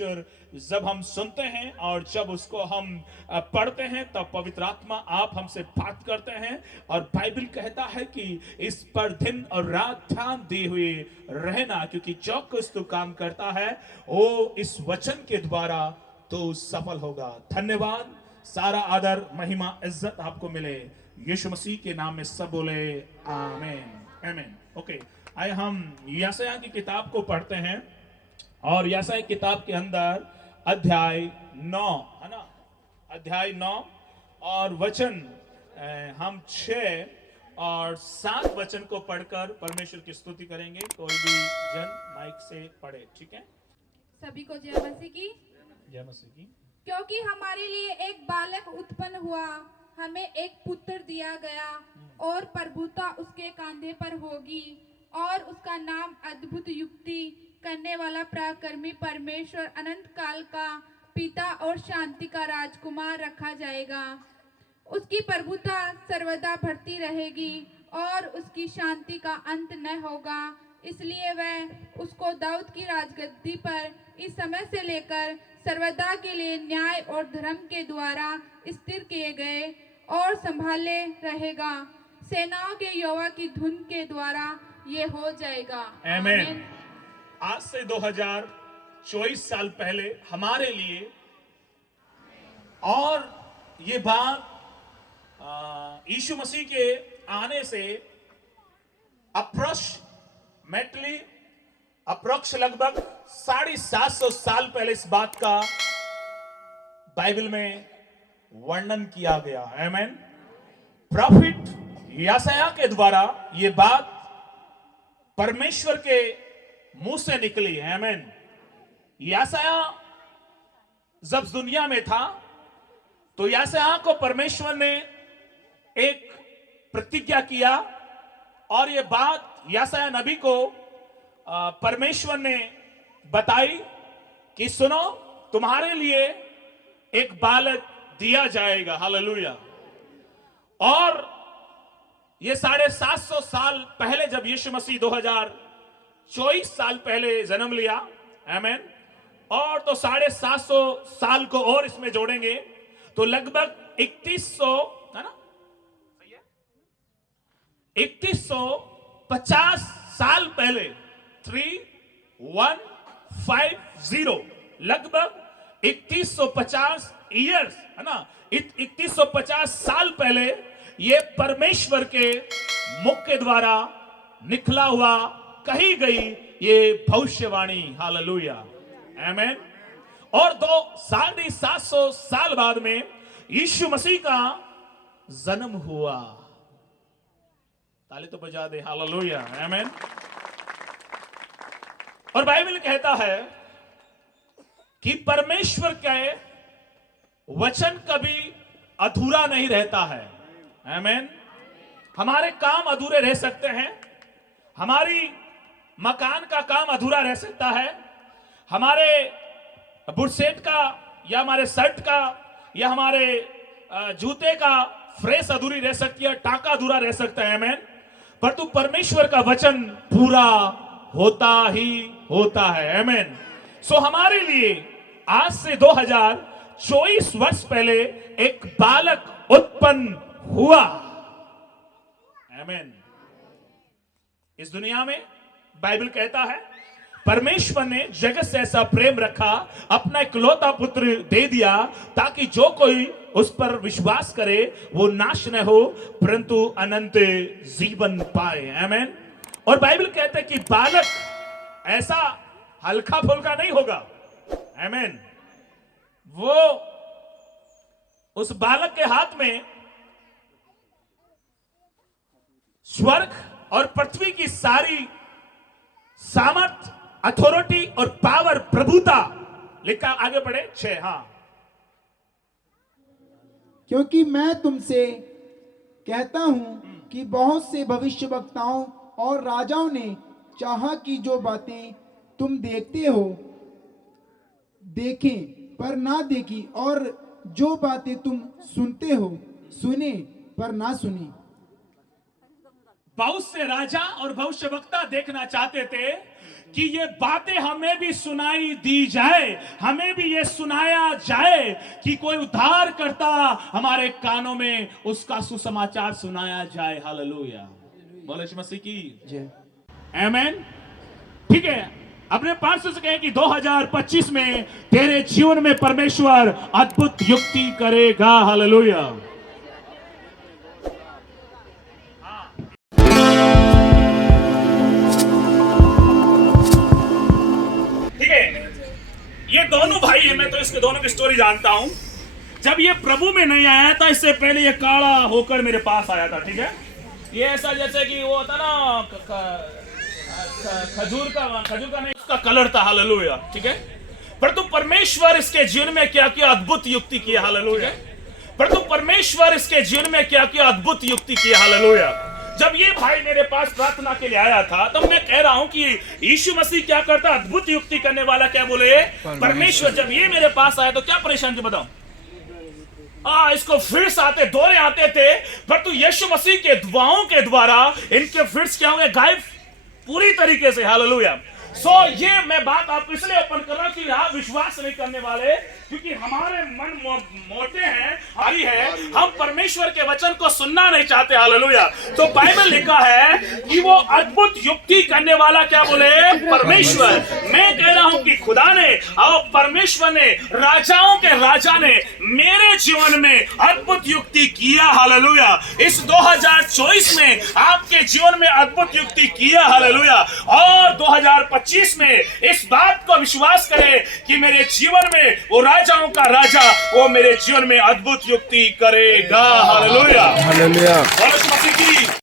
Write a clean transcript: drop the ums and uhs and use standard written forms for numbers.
परमेश्वर जब हम सुनते हैं और जब उसको हम पढ़ते हैं तब पवित्र आत्मा आप हमसे बात करते हैं। और बाइबल कहता है कि इस पर दिन और रात ध्यान दिए हुए रहना, क्योंकि जो कुछ तू काम करता है वो इस वचन के द्वारा तो सफल होगा। धन्यवाद, सारा आदर महिमा इज्जत आपको मिले, यीशु मसीह के नाम में सब बोले आमीन आमीन। ओके, आइए हम यशायाह की किताब को पढ़ते हैं और यशायाह किताब के अंदर अध्याय 9 है ना, अध्याय 9 और वचन हम 6 और 7 वचन को पढ़कर परमेश्वर की स्तुति करेंगे। कोई भी जन माइक से पढ़े, ठीक है? सभी को जय मसीह की। जय मसीह की। क्योंकि हमारे लिए एक बालक उत्पन्न हुआ, हमें एक पुत्र दिया गया और प्रभुता उसके कंधे पर होगी, और उसका नाम अद्भुत युक्ति करने वाला, पराक्रमी परमेश्वर, अनंत काल का पिता और शांति का राजकुमार रखा जाएगा। उसकी प्रभुता सर्वदा बढ़ती रहेगी और उसकी शांति का अंत न होगा। इसलिए वह उसको दाऊद की राजगद्दी पर इस समय से लेकर सर्वदा के लिए न्याय और धर्म के द्वारा स्थिर किए गए और संभाले रहेगा। सेनाओं के यहोवा की धुन के द्वारा ये हो जाएगा। आमीन। आज से 2024 साल पहले हमारे लिए, और ये बात यीशु मसीह के आने से अप्रोक्ष लगभग 750 साल पहले इस बात का बाइबल में वर्णन किया गया। आमीन। प्रॉफिट यशायाह के द्वारा ये बात परमेश्वर के मुंह से निकली। आमीन। यशायाह जब दुनिया में था तो यशायाह को परमेश्वर ने एक प्रतिज्ञा किया, और ये बात यशायाह नबी को परमेश्वर ने बताई कि सुनो, तुम्हारे लिए एक बालक दिया जाएगा। हालेलुया। और ये 750 साल पहले जब यीशु मसीह 2024 साल पहले जन्म लिया, आमीन, और तो 750 साल को और इसमें जोड़ेंगे तो लगभग 3100 है ना, 3150 साल पहले 3150 लगभग 3150 ईयर्स है ना, 3150 साल पहले ये परमेश्वर के मुख के द्वारा निकला हुआ कही गई ये भविष्यवाणी। हालेलुया। आमीन। और 750 साल बाद में यीशु मसीह का जन्म हुआ। ताली तो बजा दे। हालेलुया। आमीन। और बाइबल कहता है कि परमेश्वर के वचन कभी अधूरा नहीं रहता है। आमीन। हमारे काम अधूरे रह सकते हैं, हमारी मकान का काम अधूरा रह सकता है, हमारे बुटसेट का या हमारे शर्ट का या हमारे जूते का फ्रेश अधूरी रह सकती है, टाका अधूरा रह सकता है। आमीन। परंतु परमेश्वर का वचन पूरा होता ही होता है। आमीन। सो हमारे लिए आज से 2024 वर्ष पहले एक बालक उत्पन्न हुआ। आमीन। इस दुनिया में बाइबल कहता है परमेश्वर ने जगत से ऐसा प्रेम रखा, अपना इकलौता पुत्र दे दिया, ताकि जो कोई उस पर विश्वास करे वो नाश न हो परंतु अनंत जीवन पाए। आमीन। और बाइबल कहता है कि बालक ऐसा हल्का फुल्का नहीं होगा। आमीन। वो उस बालक के हाथ में स्वर्ग और पृथ्वी की सारी सामर्थ, अथॉरिटी और पावर, प्रभुता लिखा। आगे पढ़े 6। हाँ। क्योंकि मैं तुमसे कहता हूं कि बहुत से भविष्यवक्ताओं और राजाओं ने चाहा कि जो बातें तुम देखते हो देखें पर ना देखी, और जो बातें तुम सुनते हो सुने पर ना सुनी। बहुत से राजा और भविष्यवक्ता देखना चाहते थे कि ये बातें हमें भी सुनाई दी जाए, हमें भी ये सुनाया जाए कि कोई उद्धार करता हमारे कानों में उसका सुसमाचार सुनाया जाए। हालेलुया, बोले यीशु मसीह की जय। आमेन। ठीक है, अपने पास से कहें कि 2025 में तेरे जीवन में परमेश्वर अद्भुत युक्ति करेगा। हालेलुया। ठीक है, ये दोनों भाई है, मैं तो इसके दोनों की स्टोरी जानता हूं। जब ये प्रभु में नहीं आया था, इससे पहले ये काला होकर मेरे पास आया था। ठीक है, ये ऐसा जैसे कि वो होता ना खजूर का नहीं, उसका कलर था। हालेलुया। ठीक है, परंतु परमेश्वर इसके जीवन में क्या किया, अद्भुत युक्ति किया। हालेलुया। परंतु परमेश्वर इसके जीवन में क्या किया, अद्भुत युक्ति किया। हालेलुया। जब ये भाई मेरे पास प्रार्थना के लिए आया था, तब मैं कह रहा हूं कि यीशु मसीह क्या करता, अद्भुत युक्ति करने वाला। क्या बोले, परमेश्वर। जब ये मेरे पास आया तो क्या परेशान थी बताओ, इसको फिट्स आते, दौरे आते थे, परंतु यीशु मसीह के दुआओं के द्वारा इनके फिट्स क्या हुए, गायब पूरी तरीके से। हालेलुया। ये मैं बात आपको इसलिए ओपन कर रहा हूं कि आप विश्वास नहीं करने वाले, क्योंकि हमारे मन मोटे हैं, भारी है, हम परमेश्वर के वचन को सुनना नहीं चाहते। हालेलुया। तो बाइबल लिखा है कि वो अद्भुत युक्ति करने वाला क्या बोले, परमेश्वर। मैं कह रहा हूं कि खुदा ने और परमेश्वर ने, राजाओं के राजा ने मेरे जीवन में अद्भुत युक्ति किया। हालेलुया। इस 2024 में आपके जीवन में अद्भुत युक्ति किया। हालेलुया। और 2025 में इस बात को विश्वास करें कि मेरे जीवन में वो राजाओं का राजा, वो मेरे जीवन में अद्भुत युक्ति करेगा। हालेलुया। हालेलुया। बोलो यीशु मसीह की